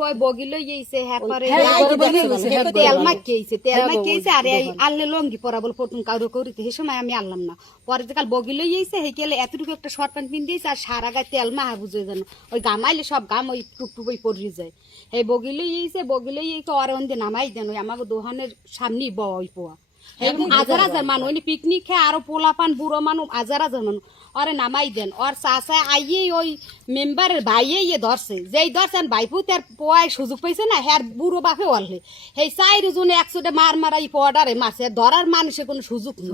কয় বগি ইয়েছে তেল মাখিয়েছে তেল মাখিয়েছে বগি, আর এই আল্লে লঙ্গি কারও করিতে সে সময় আমি আনলাম না। পরে যে কাল বগি লই গেছে হে গেলে এতটুকু একটা শর্ট প্যান্ট পিন দিয়েছে আর সারা গায়ে তেল মাহা বুঝে যেন ওই গামাইলে সব গাম ওই টুকটুক ওই পড়ি যায়। এই বগিলো ইয়েছে বগিলো ইয়েছে অরে অন্দে নামাই দেন ওই আমাকে দোহানের সামনেই ব ওই পোয়া হাজার হাজার মানুষ ওই পিকনিক খেয়ে আরও পোলা পান বুড়ো মানুষ হাজার হাজার মানুষ ওরে নামাই দেন ওর চাষা আইয়ে ওই মেম্বারের ভাইয়ে ইয়ে ধরছে। যেই ধরছেন ভাইপু তার পোয়ায় সুযোগ পাইছে না হ্যার বুড়ো বাপে ওয়ালে সেই চাইর জনে একশোটা মার মারা এই পোয়াডারে মারছে ধরার মানুষের কোনো সুযোগ নেই।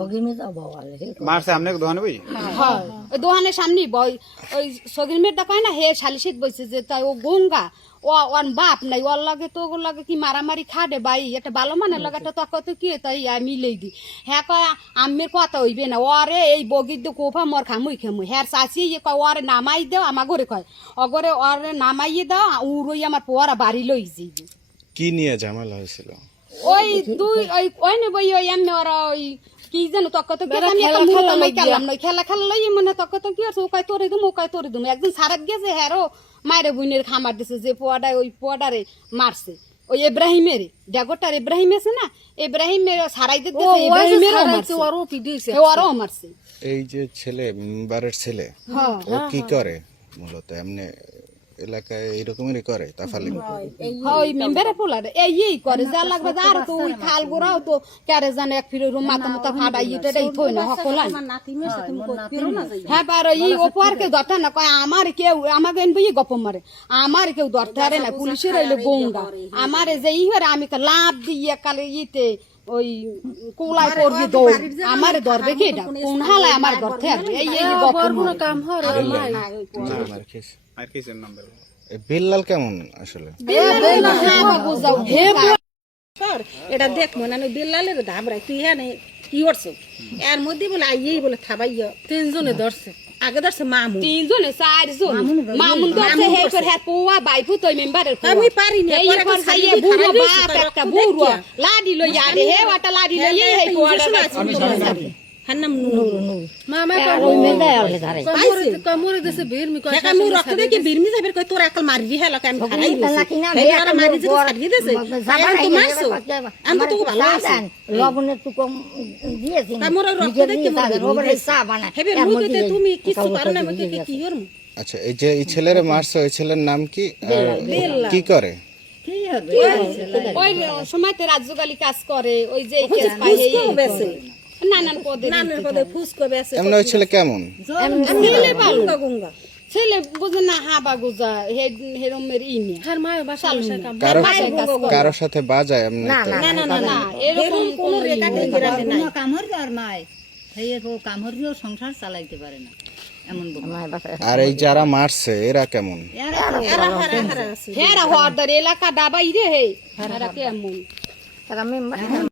মারছে আপনি দোকানে বই? হয় ওই দোকানের সামনে বই ওই সগির মেয়ের দেখা হয় না হে শালিশিত বইছে যে তাই ও গঙ্গা ও ওর বাপ নাই ওর লাগে তো ওর লাগে কি মারামারি খাটে বাই একটা ভালো মানে লাগে একটা তক তো কি তাই আমি মিলেই দি। হ্যাঁ কয় আমের কথা হইবে না। ওরে এই বগির দিয়ে কোফা মর খামুই খেমুই। হ্যাঁ চাষি ইয়ে কয় ওরে নামাই দেও আমার ঘরে কয়। অগরে ওরে নামাইয়ে দাও উড়ই আমার পোয়ারা বাড়ি লই যাইবে। কি নিয়ে ঝামেলা হয়েছিল? ওই তুই ওই ওই নেব ওই এমনি ওরা ওই কি জানো তক তো কি একটা মুহূর্ত খেলাম খেলা খেলা লই মানে তক তো কি আছে ওকাই তোরে দিম ওকাই তোরে দিম। একদিন সারাত গেছে হ্যারো মায়ের বুনের খামার দিছে যে পোয়াডা ওই পোয়াডারে মারছে। ওই ইব্রাহিমের ডেগোটার ইব্রাহিম আছে না? ইব্রাহিমের সারাই দিতে ইব্রাহিমের মারছে। ওরও পিডিছে ওরও মারছে। এই যে ছেলে মেম্বারের ছেলে হ্যাঁ। ও কি করে? মূলত এমনি এলাকায় এইরকমই করে তাফালিং হ্যাঁ, ওই মেম্বারে পোলারে এই এই করে যা লাগবে আর তো ওই খাল গোড়াও তো ক্যারে জানে এক ফিরে রুম মাথা মাথা ফাটাই এটা এই থই না হকলান। হ্যাঁ পার এই ওপার কেউ ধরতে না কয় আমার কেউ আমাকে এনবি গপ মারে। আমার কেউ ধরতে না পুলিশের হইল গঙ্গা আমার যে ই হরে আমি কা লাভ দিয়ে কালে ইতে। ওই কোলাই দৌড়। আমার ধরবে কি এটা। কোন হালায় আমার ধরতে আসবে এই এই কোনো কাম হয়। বিল্লাল কেমন আসলে? হ্যাঁ বাবু যাও। হে সর এটা দেখব না বিল্লালের ঘাবড়াই তুই হ্যাঁ নেই কি করছ? এর মধ্যে বলে আইয়েই বলে থাবাইয়া। তিনজনে ধরছে। আগে ধরছে মামু তিনজনে চারজন। মামুন দছে হে করে হে পোয়া বাইফু তো মেম্বারের আমি পারি না, এই পরে খাইয়ে বুড়ো বাপ একটা বুড়ো। লাডি লই আরে হে ওটা লাডি লই এই হে পোয়াটা হার নাম নুরু মামা কামড়ে দিছে ভিড় মি কয় দেখা মু রক্ত দেখি বিরমি যাবে কই তোর আকল মারি দি হেলা আমি খারাই দিছি আর মারি দিছি ছাড়ি দিছে এখন তো মারছো আমি তো ভালো আছি লবণ একটু কম দিয়েছি কামড় রক্ত দেখি রবরের চা বানায় হেবে মুখে তুমি কিছু পারো না মুখে কি হরম আচ্ছা এই যে এই ছেলেরে মারছে ওই ছেলের নাম কি কি করে ওই সময়তে রাজ্যগালি কাজ করে ওই যে কেস পাই নানান পদে নানের পদে ফুসকো বেছে এমনি ছেলে কেমন? ছেলে ভালো। গঙ্গা। গঙ্গা ছেলে বুঝে না হাবা গুজা হে হেরমের ইনি হার মায়ের বাসা বাসায় কাম। কারও সাথে বাজায় এমনি না না না না এরকম কোন রেখা টেঙ্গিরাতে নাই। কামড় আর মায়। কামড় দিয়েও সংসার চালাইতে পারে না। এমন আর এই যারা মারছে এরা কেমন? এরা হারা হারা আছে। হেরা হওয়ার এলাকা দাবাই রে হে। কেমন?